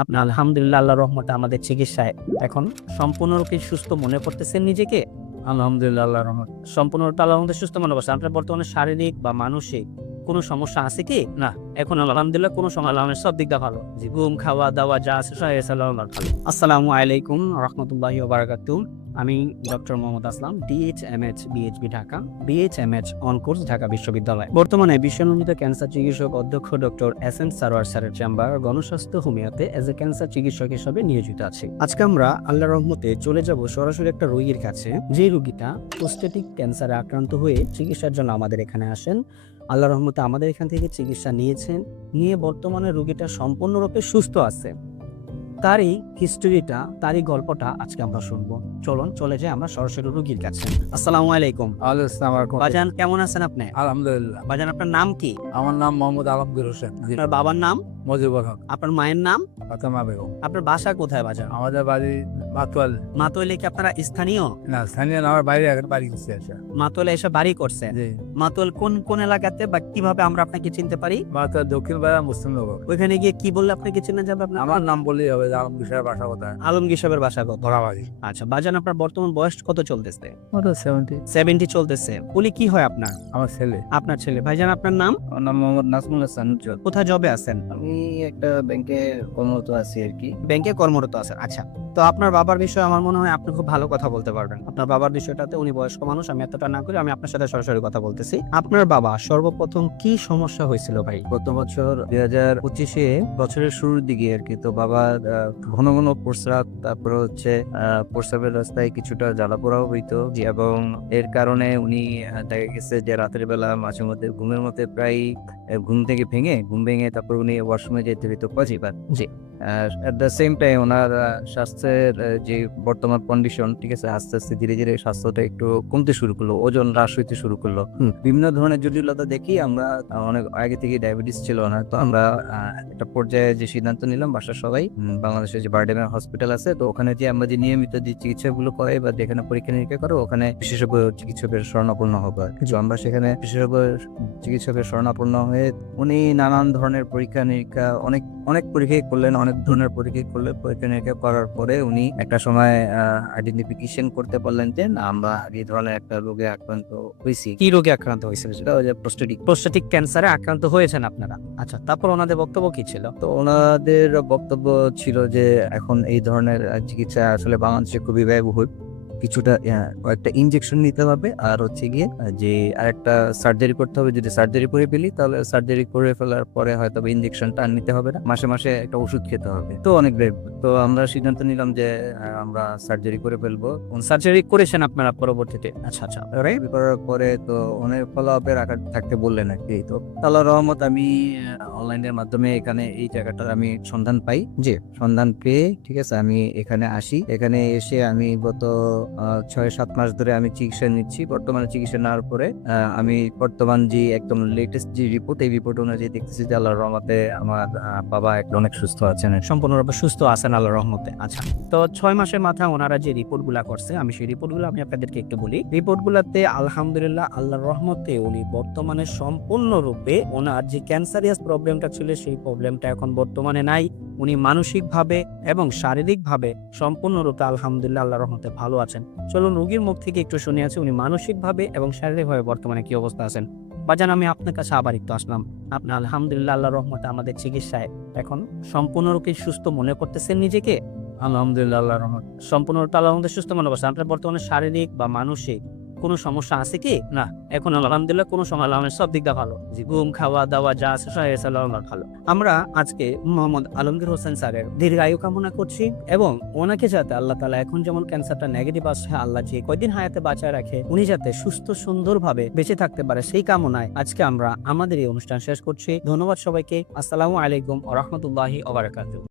আপনি আলহামদুলিল্লাহ আল্লাহর রহমতে আমাদের চিকিৎসায় এখন সম্পূর্ণরূপে সুস্থ মনে করতেছেন নিজেকে? আলহামদুলিল্লাহ আল্লাহর রহমত। সম্পূর্ণরূপে আল্লাহর রহমতে সুস্থ মনে করছেন। আপনার বর্তমানে শারীরিক বা মানসিক কোনো সমস্যা আছে কি? না, এখন আলহামদুলিল্লাহ কোনো আল্লাহর সব দিক দিয়ে ভালো। জি, ঘুম, খাওয়া-দাওয়া যা আছে সব আল্লাহর ভালো। আসসালামু আলাইকুম রাহমাতুল্লাহি ওয়া বারাকাতুহু। আমি doctor Mohammad Aslam, DHMH BHB Dhaka, BHMH on course Dhaka বিশ্ববিদ্যালয়। বর্তমানে বিশ্বনন্দিত ক্যান্সার চিকিৎসক অধ্যক্ষ ডক্টর এস এম সারোয়ার স্যারের চেম্বার গণস্বাস্থ্য হোমিওতে এজ এ ক্যান্সার চিকিৎসক হিসেবে নিয়োজিত আছি। আজকে আমরা আল্লাহর রহমতে চলে যাব সরাসরি একটা রোগীর কাছে, যে রোগীটা প্রোস্টেটিক ক্যান্সারে আক্রান্ত হয়ে চিকিৎসার জন্য আমাদের এখানে আসেন। আল্লাহর রহমতে আমাদের এখান থেকে চিকিৎসা নিয়েছেন, নিয়ে বর্তমানে রোগীটা সম্পূর্ণরূপে সুস্থ আছে। তারই হিস্টোরিটা, তারই গল্পটা আজকে আমরা শুনবো। চলুন চলে যাই আমরা সরাসরি রোগীর কাছে। আসসালামু আলাইকুম। আসসালামু আলাইকুম। বাজান কেমন আছেন আপনি? আলহামদুলিল্লাহ। বাজান আপনার নাম কি? আমার নাম মোহাম্মদ আলমগীর হোসেন। জি, আপনার বাবার নাম? মজিবুর হক। আপনার মায়ের নাম? ফাতেমা বেগম। আপনার বাসা কোথায় বাজান? আমাদের বাড়ি মাতোয়াল। মাতোয়ালে কি আপনারা স্থানীয়? না, স্থানীয় না, আমার বাইরে এখন বাড়ি গেছে আসা। মাতোয়ালে এসে বাড়ি করছেন? জি, মাতোয়াল কোন কোন এলাকাতে বা কিভাবে আমরা আপনাকে চিনতে পারি? মাতোয়াল দক্ষিণ পাড়া মুসলিমনগর। ওইখানে গিয়ে কি বললে আপনাকে চেনা যাবে? আপনার আমার নাম বললেই হবে যে আলমগীর সাহেব বাসা কোথায়? আলমগীর সাহেবের বাসা কোথায়? ধরাবাড়ি। আচ্ছা বাজান, আপনার বর্তমান বয়স কত চলতেছে? কত 70? 70 চলতেছে। উনি কি হয় আপনার? আমার ছেলে। আপনার ছেলে। ভাইজান আপনার নাম? আমার নাম মোহাম্মদ নাজমুল হাসান উজ্জ্বল। কোথায় জবে আছেন? আমি একটা ব্যাংকে কর্মরত আছি আর কি। ব্যাংকে কর্মরত আছেন। আচ্ছা, তো আপনার বাবার বিষয়ে আমার মনে হয় আপনি খুব ভালো কথা বলতে পারবেন। আপনার বাবার বিষয়টাতে, উনি বয়স্ক মানুষ, আমি এতটা না করে আমি আপনার সাথে সরাসরি কথা বলতেছি। আপনার বাবা সর্বপ্রথম কি সমস্যা হয়েছিল ভাই? গত বছর 2025-এ বছরের শুরুর দিকে আর কি, তো বাবার ঘন ঘন প্রস্রাব, তারপরে হচ্ছে প্রস্রাবের রাস্তায় কিছুটা জ্বালাপোড়াও হইতো, এবং এর কারণে উনি দেখা গেছে যে রাতের বেলা মাঝে মধ্যে ঘুমের মধ্যে প্রায় ঘুম ভেঙে তারপর উনি ওয়াশরুমে যেতে হইতো কয়েকবার। জি। এট দ্য সেম টাইম ওনার স্বাস্থ্যের যে বর্তমান কন্ডিশন, ঠিক আছে, আস্তে আস্তে ধীরে ধীরে স্বাস্থ্যটা একটু কমতে শুরু করলো, ওজন হ্রাস হইতে শুরু করলো। বিভিন্ন ধরনের জটিলতা দেখি আমরা, অনেক আগে থেকে ডায়াবেটিস ছিল না, তো আমরা একটা পর্যায়ে যে সিদ্ধান্ত নিলাম বাসার সবাই, বাংলাদেশের যে বারডেমের হসপিটাল আছে, তো ওখানে যে আমরা যে নিয়মিত যে চিকিৎসাগুলো করে বা যেখানে পরীক্ষা নিরীক্ষা করে, ওখানে বিশেষজ্ঞ চিকিৎসকের শরণাপন্ন হবে। তো আমরা সেখানে বিশেষজ্ঞ চিকিৎসকের শরণাপন্ন হয়ে উনি নানান ধরনের পরীক্ষা নিরীক্ষা অনেক অনেক পরীক্ষাই করলেন, অনেক ধরনের পরীক্ষা করলেন। পরীক্ষা নিরীক্ষা করার পরে উনি একটা সময় আইডেন্টিফিকেশন করতে পারলেন যে না, আমরা এই ধরনের একটা রোগে আক্রান্ত হয়েছি। কি রোগে আক্রান্ত হয়েছিল সেটা? সেটা ওই যে প্রস্টেটিক। প্রোস্টেটিক ক্যান্সারে আক্রান্ত হয়েছেন আপনারা। আচ্ছা, তারপর ওনাদের বক্তব্য কি ছিল? তো ওনাদের বক্তব্য ছিল যে এখন এই ধরনের চিকিৎসা আসলে বাংলাদেশে খুবই ব্যয়বহুল, কিছুটা কয়েকটা ইনজেকশন নিতে হবে, আর হচ্ছে গিয়ে যে আরেকটা সার্জারি করতে হবে। যদি সার্জারি করে ফেলি তাহলে সার্জারি করে ফেলার পরে হয়তো ইনজেকশনটা আর নিতে হবে না, মাসে মাসে একটা ওষুধ খেতে হবে। তো অনেক ব্যয়বহুল। তো আমরা সিদ্ধান্ত নিলাম যে আমরা সার্জারি করে ফেলবো। সার্জারি করেছেন আপনারা পরবর্তীতে? আচ্ছা আচ্ছা। সার্জারি করার পরে তো অনেক ফলো আপের আকার থাকতে বললেন আর কি। তো আল্লাহর রহমত আমি অনলাইনের মাধ্যমে এখানে এই জায়গাটার আমি সন্ধান পাই। জি। সন্ধান পেয়ে, ঠিক আছে, আমি এখানে আসি। এখানে এসে আমি গত 6-7 মাস ধরে আমি চিকিৎসা নিচ্ছি। বর্তমানে চিকিৎসা নেওয়ার পরে আমি বর্তমান যে একদম লেটেস্ট যে রিপোর্ট, এই রিপোর্ট অনুযায়ী দেখতেছি যে আল্লাহর রহমতে আমার বাবা একটা অনেক সুস্থ আছেন। সম্পূর্ণরূপে সুস্থ আছেন আল্লাহর রহমতে। আচ্ছা, তো 6 মাসের মাথায় ওনারা যে রিপোর্টগুলা করছে, আমি সেই রিপোর্টগুলো আমি আপনাদেরকে একটু বলি। রিপোর্টগুলোতে আলহামদুলিল্লাহ আল্লাহর রহমতে উনি বর্তমানে সম্পূর্ণরূপে ওনার যে ক্যান্সারিয়াস প্রবলেমটা ছিল সেই প্রবলেমটা এখন বর্তমানে নাই। উনি মানসিকভাবে এবং শারীরিকভাবে সম্পূর্ণরূপে আলহামদুলিল্লাহ আল্লাহর রহমতে ভালো আছেন। চলুন রোগীর মুখ থেকে একটু শুনে আছি উনি মানসিকভাবে এবং শারীরিকভাবে বর্তমানে কি অবস্থা আছেন। বাজান, আমি আপনার কাছে আবার একটু আসলাম। আপনি আলহামদুলিল্লাহ আল্লাহর রহমতে আমাদের চিকিৎসায় এখন সম্পূর্ণরূপে সুস্থ মনে করতেছেন নিজেকে? আলহামদুলিল্লাহ আল্লাহর রহমত। সম্পূর্ণরূপে আল্লাহর রহমতে সুস্থ মনে করছেন। আপনার বর্তমানে শারীরিক বা মানসিক কোনো সমস্যা আছে কি? না, এখন আলহামদুলিল্লাহ কোনো সময় আল্লাহর সব দিক দিয়ে ভালো। জি, ঘুম, খাওয়া-দাওয়া যা আছে সব আল্লাহর ভালো। আমরা আজকে মোহাম্মদ আলমগীর হোসেন স্যারের দীর্ঘায়ু কামনা করছি, এবং ওনাকে যাতে আল্লাহ তাআলা এখন যেমন ক্যান্সারটা নেগেটিভ আসছে, আল্লাহ যে কয়দিন হায়াতে বাঁচায় রাখে, উনি যাতে সুস্থ সুন্দরভাবে বেঁচে থাকতে পারে সেই কামনায় আজকে আমরা আমাদের এই অনুষ্ঠান শেষ করছি। ধন্যবাদ সবাইকে। আসসালামু আলাইকুম ওয়া রাহমাতুল্লাহি ওয়া বারাকাতুহু।